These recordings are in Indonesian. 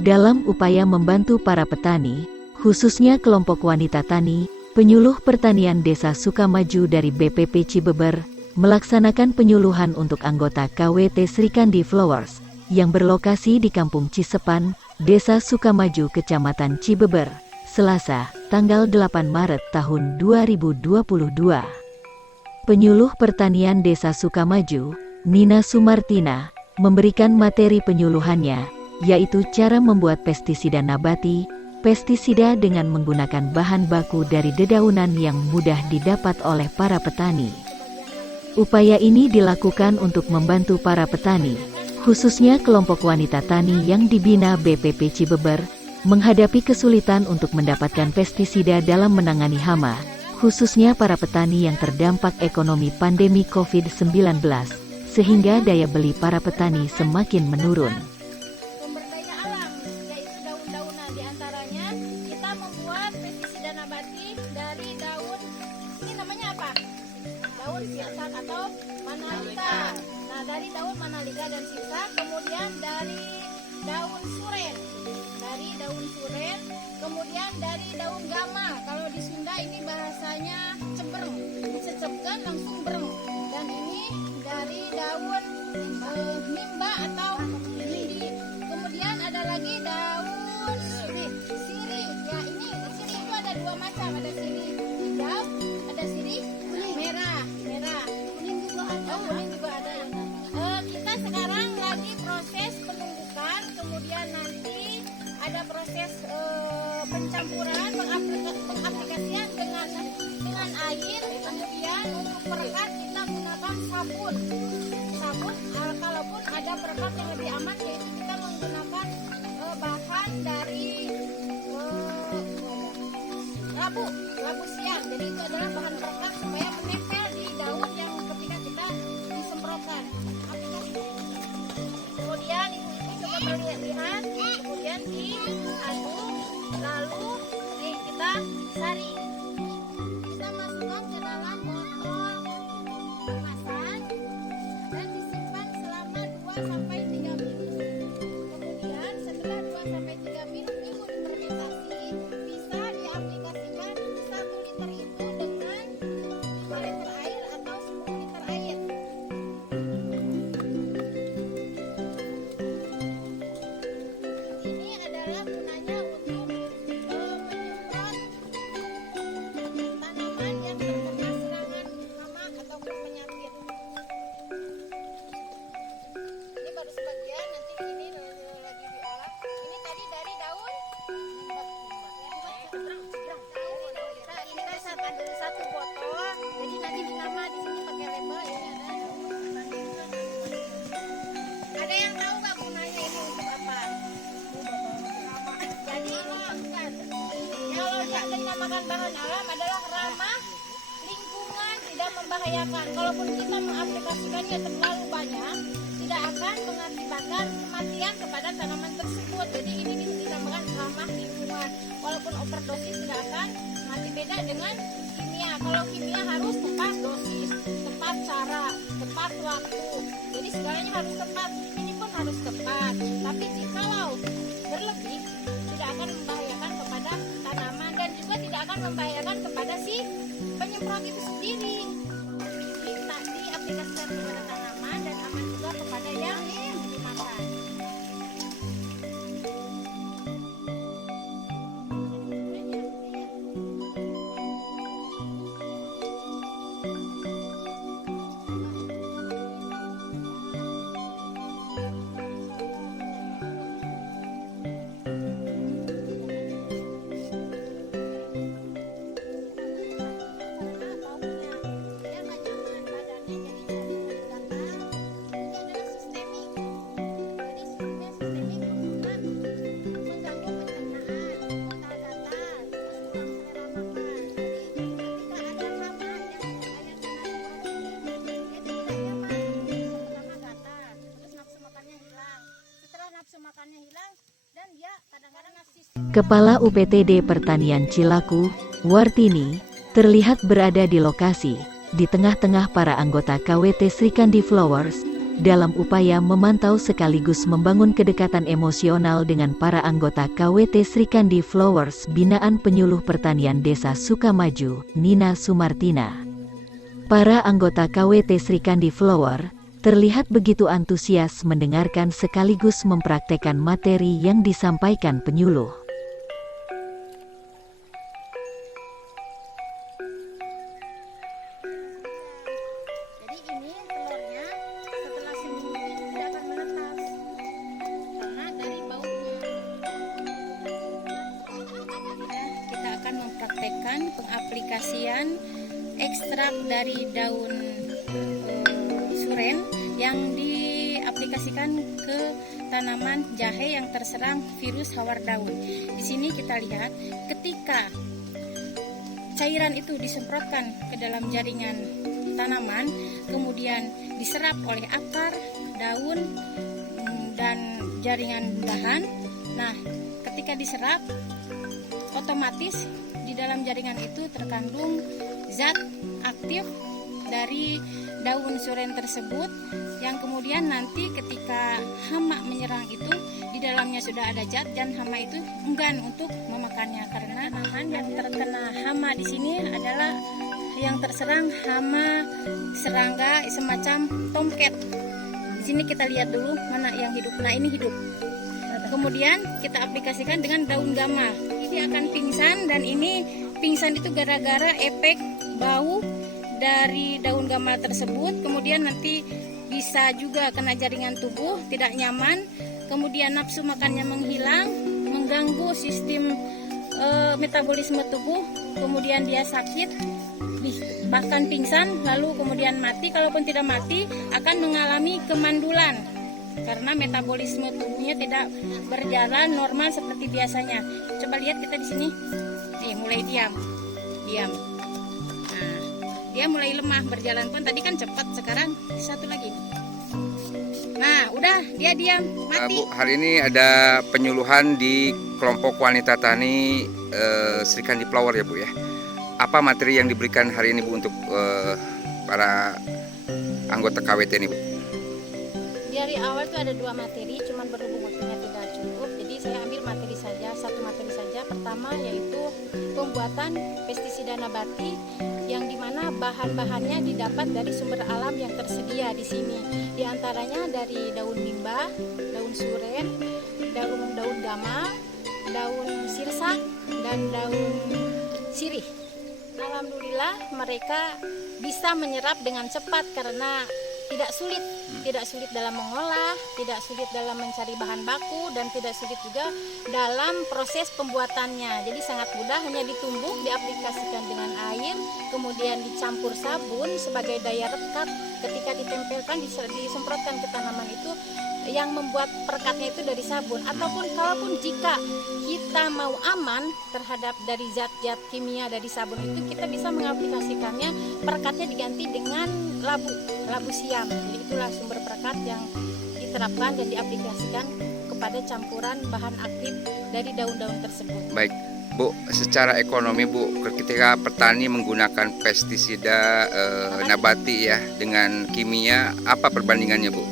dalam upaya membantu para petani, khususnya kelompok wanita tani, penyuluh pertanian Desa Sukamaju dari BPP Cibeber, melaksanakan penyuluhan untuk anggota KWT Srikandi Flowers, yang berlokasi di Kampung Cisepan, Desa Sukamaju, Kecamatan Cibeber, Selasa, tanggal 8 Maret tahun 2022. Penyuluh pertanian Desa Sukamaju, Nina Sumartina, memberikan materi penyuluhannya, yaitu cara membuat pestisida nabati, pestisida dengan menggunakan bahan baku dari dedaunan yang mudah didapat oleh para petani. Upaya ini dilakukan untuk membantu para petani, khususnya kelompok wanita tani yang dibina BPP Cibeber, menghadapi kesulitan untuk mendapatkan pestisida dalam menangani hama, khususnya para petani yang terdampak ekonomi pandemi COVID-19, sehingga daya beli para petani semakin menurun. Sumber daya alam, yaitu daun-daunan. Di antaranya kita membuat pestisida nabati dari daun, ini namanya apa? Daun siasak atau manalika. Nah, dari daun manalika dan sisa, kemudian dari daun suren. Dari daun suren, kemudian dari daun gama. Kalau di Sunda ini bahasanya cebreng, dicecepkan langsung bereng. Dan ini dari daun mimba atau lidi. Kemudian ada lagi daun sirih. Ya, ini sirih itu ada dua macam, ada sirih hijau, ada sirih merah. Kuning juga ada. Oh, kuning juga ada ya. Kita sekarang lagi proses penumbukan, kemudian nanti ada proses pencampuran, pengaplikasian dengan air, kemudian untuk perekat kita menggunakan sabun. Kalaupun ada perekat yang lebih aman, yaitu kita menggunakan bahan dari labu siam. Jadi itu adalah bahan perekat supaya menempel di daun yang ketika kita disemprotkan. Kemudian ibu-ibu coba melihat, kemudian diaduk, lalu kita saring. Kita masukkan ke dalam botol kemasan dan disimpan selama 2-3 menit. Kemudian setelah 2-3 menit fermentasi, bisa diaplikasikan 1 liter itu dengan 5 liter air atau 10 liter air. Ini adalah gunanya untuk menyemprot tanaman yang terkena serangan hama ataupun penyakit. Ini baru sebagian, nanti ini lagi diolah. Ini tadi dari daun ini kan satu botol, jadi nanti di nama di sini pakai label ini ada yang tahu nggak gunanya ini untuk apa? Jadi ini bukan. Kalau yang dinamakan bahan alam adalah ramah lingkungan, tidak membahayakan. Kalaupun kita mengaplikasikannya terlalu banyak, tidak akan mengakibatkan kematian kepada tanaman tersebut. Jadi ini dinamakan ramah lingkungan. Walaupun overdosis tidak akan mati. Beda dengan kimia. Kalau kimia harus tepat dosis, tepat cara, tepat waktu. Jadi segalanya harus tepat. Ini pun harus tepat. Tapi jikalau berlebih, tidak akan membahayakan kepada tanaman dan juga tidak akan membahayakan kepada si penyemprot itu sendiri. Diaplikasikan kepada tanaman dan aman juga kepada yang dimakan. Kepala UPTD Pertanian Cilaku, Wartini, terlihat berada di lokasi, di tengah-tengah para anggota KWT Srikandi Flowers, dalam upaya memantau sekaligus membangun kedekatan emosional dengan para anggota KWT Srikandi Flowers binaan penyuluh pertanian Desa Sukamaju, Nina Sumartina. Para anggota KWT Srikandi Flower terlihat begitu antusias mendengarkan sekaligus mempraktekkan materi yang disampaikan penyuluh. Mempraktekkan pengaplikasian ekstrak dari daun suren yang diaplikasikan ke tanaman jahe yang terserang virus hawar daun. Di sini kita lihat ketika cairan itu disemprotkan ke dalam jaringan tanaman, kemudian diserap oleh akar, daun, dan jaringan dahan. Nah, ketika diserap, otomatis di dalam jaringan itu terkandung zat aktif dari daun suren tersebut yang kemudian nanti ketika hama menyerang itu di dalamnya sudah ada zat dan hama itu enggan untuk memakannya karena tanaman yang terkena hama di sini adalah yang terserang hama serangga semacam tomcat. Di sini kita lihat dulu mana yang hidup. Nah, ini hidup. Kemudian kita aplikasikan dengan daun gama. Ini akan pingsan dan ini pingsan itu gara-gara efek bau dari daun gama tersebut. Kemudian nanti bisa juga kena jaringan tubuh, tidak nyaman. Kemudian nafsu makannya menghilang, mengganggu sistem metabolisme tubuh. Kemudian dia sakit, bahkan pingsan, lalu kemudian mati. Kalaupun tidak mati, akan mengalami kemandulan karena metabolisme tubuhnya tidak berjalan normal seperti biasanya. Coba lihat kita di sini, nih mulai diam. Nah, dia mulai lemah berjalan pun tadi kan cepat, sekarang satu lagi. Nah, udah dia diam, mati. Bu, hari ini ada penyuluhan di kelompok wanita tani Srikandi Flower ya Bu ya. Apa materi yang diberikan hari ini Bu untuk para anggota KWT ini Bu? Dari awal itu ada 2 materi, cuman berhubung waktunya tidak cukup, jadi saya ambil materi saja, 1 materi saja. Pertama yaitu pembuatan pestisida nabati yang dimana bahan-bahannya didapat dari sumber alam yang tersedia di sini. Di antaranya dari daun mimba, daun suren, daun gama, daun sirsak, dan daun sirih. Alhamdulillah mereka bisa menyerap dengan cepat karena tidak sulit dalam mengolah, tidak sulit dalam mencari bahan baku, dan tidak sulit juga dalam proses pembuatannya. Jadi sangat mudah, hanya ditumbuk, diaplikasikan dengan air, kemudian dicampur sabun sebagai daya rekat. Ketika ditempelkan, disemprotkan ke tanaman itu, yang membuat perekatnya itu dari sabun. Ataupun kalaupun jika kita mau aman terhadap dari zat-zat kimia dari sabun itu, kita bisa mengaplikasikannya, perekatnya diganti dengan labu siam. Jadi itulah sumber perekat yang diterapkan dan diaplikasikan kepada campuran bahan aktif dari daun-daun tersebut. Baik Bu, secara ekonomi Bu, ketika petani menggunakan pestisida nabati ya dengan kimia, apa perbandingannya Bu?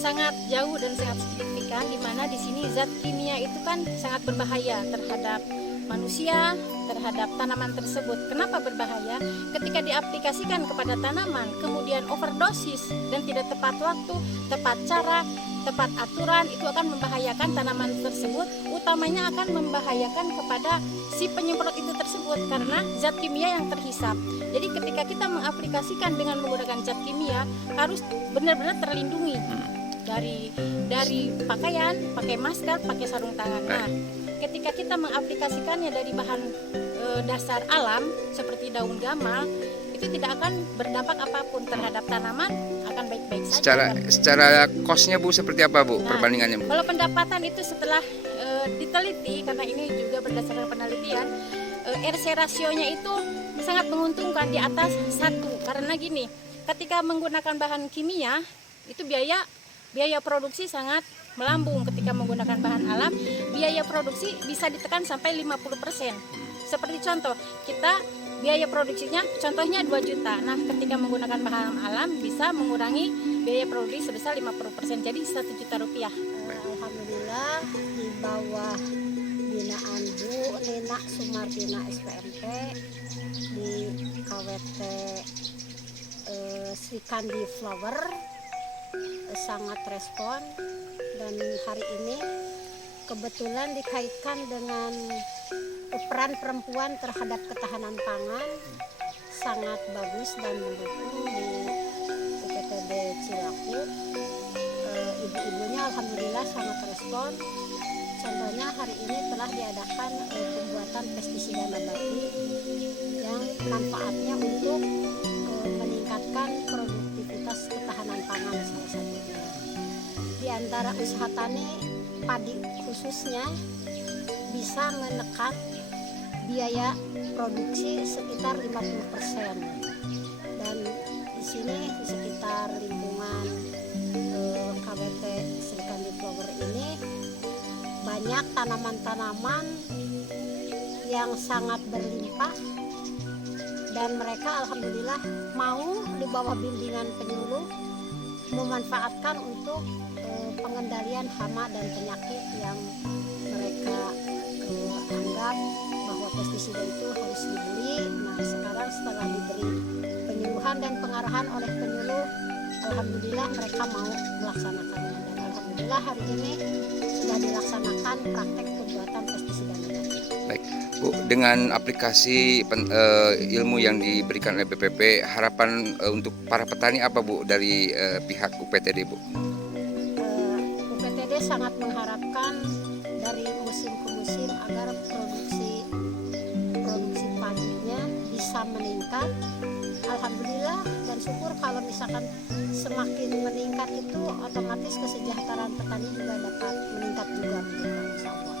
Sangat jauh dan sangat signifikan, di mana di sini zat kimia itu kan sangat berbahaya terhadap manusia, terhadap tanaman tersebut. Kenapa berbahaya? Ketika diaplikasikan kepada tanaman, kemudian overdosis dan tidak tepat waktu, tepat cara, tepat aturan, itu akan membahayakan tanaman tersebut. Utamanya akan membahayakan kepada si penyemprot itu tersebut karena zat kimia yang terhisap. Jadi ketika kita mengaplikasikan dengan menggunakan zat kimia, harus benar-benar terlindungi dari pakaian, pakai masker, pakai sarung tangan. Nah, ketika kita mengaplikasikannya dari bahan dasar alam seperti daun gama, itu tidak akan berdampak apapun terhadap tanaman, akan baik-baik saja. Secara kosnya Bu seperti apa Bu, perbandingannya Bu? Kalau pendapatan itu setelah diteliti, karena ini juga berdasarkan penelitian, RC rasionya itu sangat menguntungkan di atas 1. Karena gini, ketika menggunakan bahan kimia itu biaya produksi sangat melambung. Ketika menggunakan bahan alam, biaya produksi bisa ditekan sampai 50%. Seperti contoh, kita biaya produksinya contohnya 2 juta. Nah, ketika menggunakan bahan alam bisa mengurangi biaya produksi sebesar 50%, jadi 1 juta rupiah. Alhamdulillah di bawah binaan Bu Nina Sumartina SPMP di KWT Sri Kandi Flower sangat respon, dan hari ini kebetulan dikaitkan dengan peran perempuan terhadap ketahanan pangan sangat bagus dan mendukung di UPTD Cilaku. Ibu-ibunya alhamdulillah sangat respon. Contohnya hari ini telah diadakan pembuatan pestisida nabati yang manfaatnya untuk meningkatkan produktivitas ketahanan pangan salah satunya. Di antara usaha tani padi khususnya bisa menekan biaya produksi sekitar 50%, dan di sini di sekitar lingkungan KWT Sri Kandi Flower ini banyak tanaman-tanaman yang sangat berlimpah, dan mereka alhamdulillah mau di bawah bimbingan penyuluh memanfaatkan untuk pengendalian hama dan penyakit yang mereka anggap bahwa pestisida itu harus dibeli. Nah, sekarang setelah diberi penyuluhan dan pengarahan oleh penyuluh, alhamdulillah mereka mau melaksanakannya, dan alhamdulillah hari ini sudah dilaksanakan praktek pembuatan pestisida nabati. Baik, Bu, dengan aplikasi ilmu yang diberikan oleh BPP, harapan untuk para petani apa, Bu, dari pihak UPTD, Bu? UPTD sangat mengharapkan dari musim ke musim agar produksi padinya bisa meningkat. Alhamdulillah dan syukur kalau misalkan semakin meningkat itu otomatis kesejahteraan petani juga dapat meningkat juga, insya Allah.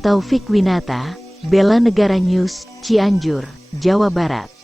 Taufik Winata, Bela Negara News, Cianjur, Jawa Barat.